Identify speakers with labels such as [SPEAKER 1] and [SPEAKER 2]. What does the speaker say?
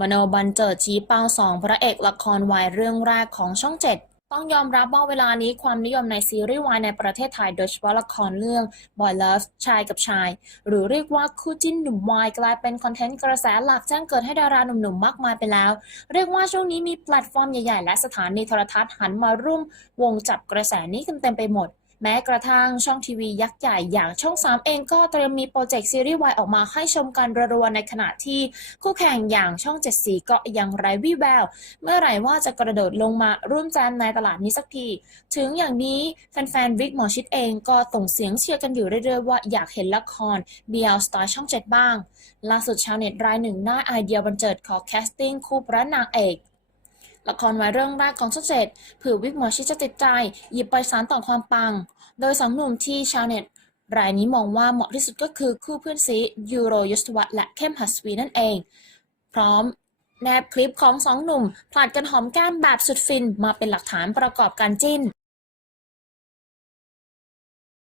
[SPEAKER 1] มโนบันเจิดชี้เป้าสองพระเอกละครวายเรื่องแรกของช่องเจ็ดต้องยอมรับว่าเวลานี้ความนิยมในซีรีส์วายในประเทศไทยโดยเฉพาะละครเรื่อง Boy Love ชายกับชาย หรือเรียกว่าคู่จิ้นหนุ่มวายกลายเป็นคอนเทนต์กระแสหลักแจ้งเกิดให้ดาราหนุ่มๆมากมายไปแล้ว เรียกว่าช่วงนี้มีแพลตฟอร์มใหญ่ๆ และสถานีโทรทัศน์หันมาร่วมวงจับกระแสนี้กันเต็มไปหมด แม้กระทั่งช่องทีวียักษ์ใหญ่อย่างช่อง 3 เองก็เตรียมมีโปรเจกต์ซีรีส์วายออกมาให้ชมกันรัวๆในขณะที่คู่แข่งอย่างช่อง 7 สีก็ยังไร้วี่แวว เมื่อไหร่ว่าจะกระโดดลงมาร่วมแจมในตลาดนี้สักที ถึงอย่างนี้แฟนๆวิกหมอชิดเองก็ส่งเสียงเชียร์กันอยู่เรื่อยๆว่าอยากเห็นละคร BL สไตล์ช่อง 7 บ้าง ล่าสุดชาวเน็ตรายหนึ่งได้ไอเดียบันเจิดขอแคสติ้งคู่พระนางเอก ละครวายเรื่องแรกของช่องเจ็ดเผื่อวิกหมอชิดจะติดใจ หยิบไปสารต่อความปัง โดยสองหนุ่มที่ชาวเน็ตรายนี้มองว่าเหมาะที่สุดก็คือคู่เพื่อนซียูโรยุสตวัตและเข้มหัสวีนั่นเอง พร้อมแนบคลิปของสองหนุ่มผลัดกันหอมแก้มแบบสุดฟินมาเป็นหลักฐานประกอบการจิ้น